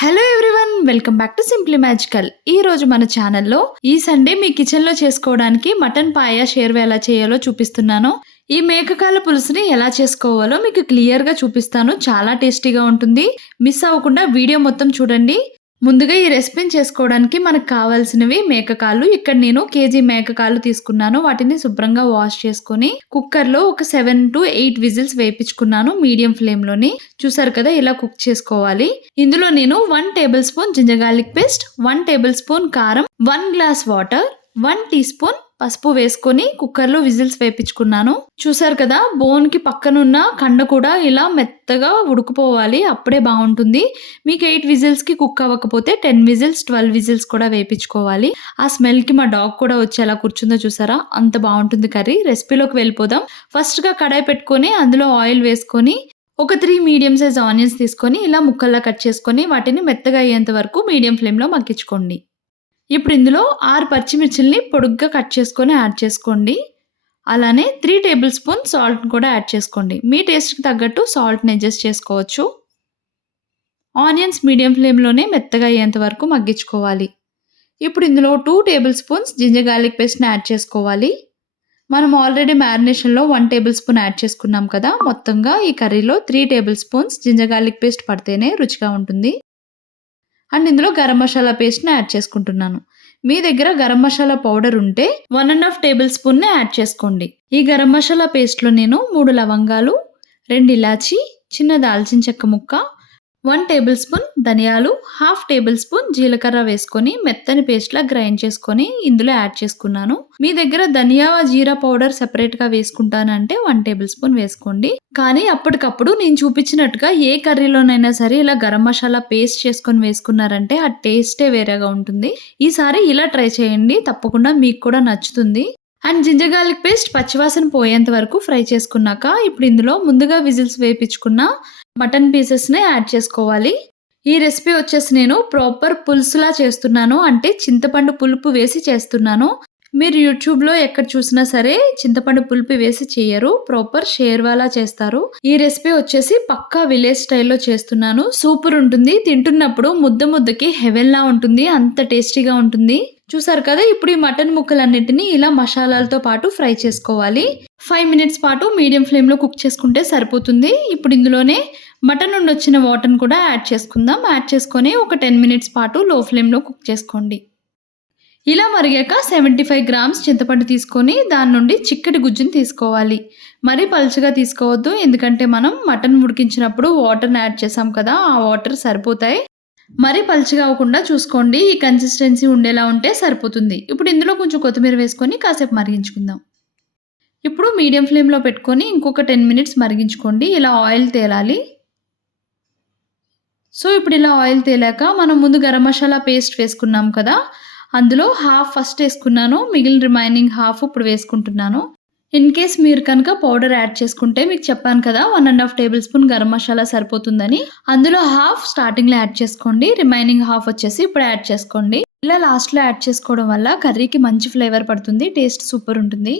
Hello everyone, welcome back to simply magical. ఈ రోజు మన ఛానల్లో ఈ సండే మీ కిచెన్ లో చేసుకోవడానికి మటన్ పాయ షేర్వా ఎలా చేయాలో చూపిస్తున్నాను. ఈ మేకకాల పులుసుని ఎలా చేసుకోవాలో మీకు క్లియర్ గా చూపిస్తాను. చాలా టేస్టీగా ఉంటుంది. మిస్ అవ్వకుండా వీడియో మొత్తం చూడండి. ముందుగా ఈ రెసిపీని చేసుకోవడానికి మనకు కావాల్సినవి మేకకాళ్ళు. ఇక్కడ నేను కేజీ మేకకాళ్ళు తీసుకున్నాను. వాటిని శుభ్రంగా వాష్ చేసుకొని కుక్కర్లో ఒక 7 to 8 విజిల్స్ వేయించుకున్నాను మీడియం ఫ్లేమ్ లోని. చూసారు కదా, ఇలా కుక్ చేసుకోవాలి. ఇందులో నేను 1 tablespoon ginger garlic paste, 1 tablespoon కారం, 1 గ్లాస్ వాటర్, 1 టీ స్పూన్ పసుపు వేసుకొని కుక్కర్లో విజిల్స్ వేయించుకున్నాను. చూసారు కదా, బోన్ కి పక్కనున్న కండ కూడా ఇలా మెత్తగా ఉడుకుపోవాలి, అప్పుడే బాగుంటుంది. మీకు 8 విజిల్స్ కి కుక్ అవ్వకపోతే 10 విజిల్స్ 12 విజిల్స్ కూడా వేయించుకోవాలి. ఆ స్మెల్ కి మా డాగ్ కూడా వచ్చి ఎలా కూర్చుందో చూసారా, అంత బాగుంటుంది కర్రీ. రెసిపీలోకి వెళ్ళిపోదాం. ఫస్ట్ గా కడాయి పెట్టుకొని అందులో ఆయిల్ వేసుకొని ఒక 3 మీడియం సైజ్ ఆనియన్స్ తీసుకొని ఇలా ముక్కల్లా కట్ చేసుకొని వాటిని మెత్తగా అయ్యేంత వరకు మీడియం ఫ్లేమ్ లో మగ్గించుకోండి. ఇప్పుడు ఇందులో 6 పచ్చిమిర్చిల్ని పొడుగ్గా కట్ చేసుకొని యాడ్ చేసుకోండి. అలానే 3 టేబుల్ స్పూన్ సాల్ట్ కూడా యాడ్ చేసుకోండి. మీ టేస్ట్కి తగ్గట్టు సాల్ట్ని అడ్జస్ట్ చేసుకోవచ్చు. ఆనియన్స్ మీడియం ఫ్లేమ్లోనే మెత్తగా అయ్యేంత వరకు మగ్గించుకోవాలి. ఇప్పుడు ఇందులో 2 టేబుల్ స్పూన్స్ జింజర్ గార్లిక్ పేస్ట్ని యాడ్ చేసుకోవాలి. మనం ఆల్రెడీ మ్యారినేషన్లో 1 టేబుల్ స్పూన్ యాడ్ చేసుకున్నాం కదా. మొత్తంగా ఈ కర్రీలో 3 tablespoons ginger garlic paste పడితేనే రుచిగా ఉంటుంది. అండ్ ఇందులో గరం మసాలా పేస్ట్ని యాడ్ చేసుకుంటున్నాను. మీ దగ్గర గరం మసాలా పౌడర్ ఉంటే 1.5 టేబుల్ స్పూన్ని యాడ్ చేసుకోండి. ఈ గరం మసాలా పేస్ట్లో నేను 3 లవంగాలు, 2 ఇలాచి, చిన్న దాల్చిన చెక్క ముక్క, 1 టేబుల్ స్పూన్ ధనియాలు, 1/2 టేబుల్ స్పూన్ జీలకర్ర వేసుకొని మెత్తని పేస్ట్లా గ్రైండ్ చేసుకొని ఇందులో యాడ్ చేసుకున్నాను. మీ దగ్గర ధనియా జీరా పౌడర్ సెపరేట్గా వేసుకుంటానంటే 1 టేబుల్ స్పూన్ వేసుకోండి. కానీ అప్పటికప్పుడు నేను చూపించినట్టుగా ఏ కర్రీలోనైనా సరే ఇలా గరం మసాలా పేస్ట్ చేసుకొని వేసుకున్నారంటే ఆ టేస్టే వేరేగా ఉంటుంది. ఈసారి ఇలా ట్రై చేయండి, తప్పకుండా మీకు కూడా నచ్చుతుంది. అండ్ జింజర్ గార్లిక్ పేస్ట్ పచ్చివాసన పోయేంత వరకు ఫ్రై చేసుకున్నాక ఇప్పుడు ఇందులో ముందుగా విజిల్స్ వేయించుకున్న మటన్ పీసెస్ని యాడ్ చేసుకోవాలి. ఈ రెసిపీ వచ్చేసి నేను ప్రాపర్ పులుసులా చేస్తున్నాను, అంటే చింతపండు పులుపు వేసి చేస్తున్నాను. మీరు యూట్యూబ్లో ఎక్కడ చూసినా సరే చింతపండు పులుపు వేసి చేయరు, ప్రాపర్ షేర్వాలా చేస్తారు. ఈ రెసిపీ వచ్చేసి పక్కా విలేజ్ స్టైల్లో చేస్తున్నాను. సూపర్ ఉంటుంది. తింటున్నప్పుడు ముద్ద ముద్దకి హెవెన్లా ఉంటుంది, అంత టేస్టీగా ఉంటుంది. చూసారు కదా, ఇప్పుడు ఈ మటన్ ముక్కలన్నింటినీ ఇలా మసాలాలతో పాటు ఫ్రై చేసుకోవాలి. 5 మినిట్స్ పాటు మీడియం ఫ్లేమ్లో కుక్ చేసుకుంటే సరిపోతుంది. ఇప్పుడు ఇందులోనే మటన్ నుండి వచ్చిన వాటర్ని కూడా యాడ్ చేసుకుందాం. యాడ్ చేసుకొని ఒక 10 మినిట్స్ పాటు లో ఫ్లేమ్లో కుక్ చేసుకోండి. ఇలా మరిగాక 75 గ్రామ్స్ చింతపండు తీసుకొని దాని నుండి చిక్కటి గుజ్జుని తీసుకోవాలి. మరీ పలుచగా తీసుకోవద్దు, ఎందుకంటే మనం మటన్ ఉడికించినప్పుడు వాటర్ని యాడ్ చేసాం కదా, ఆ వాటర్ సరిపోతాయి. మరీ పలుచగా అవ్వకుండా చూసుకోండి. ఈ కన్సిస్టెన్సీ ఉండేలా ఉంటే సరిపోతుంది. ఇప్పుడు ఇందులో కొంచెం కొత్తిమీర వేసుకొని కాసేపు మరిగించుకుందాం. ఇప్పుడు మీడియం ఫ్లేమ్లో పెట్టుకొని ఇంకొక 10 మినిట్స్ మరిగించుకోండి. ఇలా ఆయిల్ తేలాలి. సో ఇప్పుడు ఇలా ఆయిల్ తేలాక మనం ముందు గరం మసాలా పేస్ట్ వేసుకున్నాం కదా, అందులో హాఫ్ ఫస్ట్ వేసుకున్నాను, మిగిలిన రిమైనింగ్ హాఫ్ ఇప్పుడు వేసుకుంటున్నాను. ఇన్ కేస్ మీరు కనుక పౌడర్ యాడ్ చేసుకుంటే మీకు చెప్పాను కదా 1.5 టేబుల్ స్పూన్ గరం మసాలా సరిపోతుందని. అందులో హాఫ్ స్టార్టింగ్లో యాడ్ చేసుకోండి, రిమైనింగ్ హాఫ్ వచ్చేసి ఇప్పుడు యాడ్ చేసుకోండి. ఇలా లాస్ట్లో యాడ్ చేసుకోవడం వల్ల కర్రీకి మంచి ఫ్లేవర్ పడుతుంది, టేస్ట్ సూపర్ ఉంటుంది.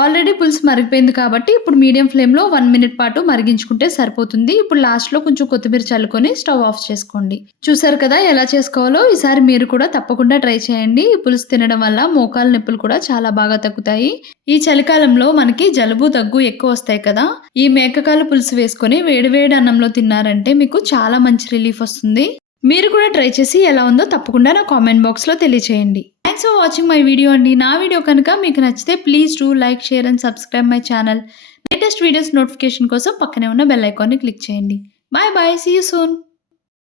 ఆల్రెడీ పులుసు మరిగిపోయింది కాబట్టి ఇప్పుడు మీడియం ఫ్లేమ్లో 1 మినిట్ పాటు మరిగించుకుంటే సరిపోతుంది. ఇప్పుడు లాస్ట్లో కొంచెం కొత్తిమీర చల్లుకొని స్టవ్ ఆఫ్ చేసుకోండి. చూసారు కదా ఎలా చేసుకోవాలో. ఈసారి మీరు కూడా తప్పకుండా ట్రై చేయండి. ఈ పులుసు తినడం వల్ల మోకాలు నొప్పులు కూడా చాలా బాగా తగ్గుతాయి. ఈ చలికాలంలో మనకి జలుబు దగ్గు ఎక్కువ వస్తాయి కదా, ఈ మేకకాలు పులుసు వేసుకొని వేడివేడి అన్నంలో తిన్నారంటే మీకు చాలా మంచి రిలీఫ్ వస్తుంది. మీరు కూడా ట్రై చేసి ఎలా ఉందో తప్పకుండా నా కామెంట్ బాక్స్లో తెలియచేయండి. Thanks for watching my video అండి. నా వీడియో కనుక మీకు నచ్చితే please do like, share and subscribe my channel. Latest videos notification కోసం పక్కనే ఉన్న బెల్ ఐకాన్ని క్లిక్ చేయండి. Bye bye, see you soon.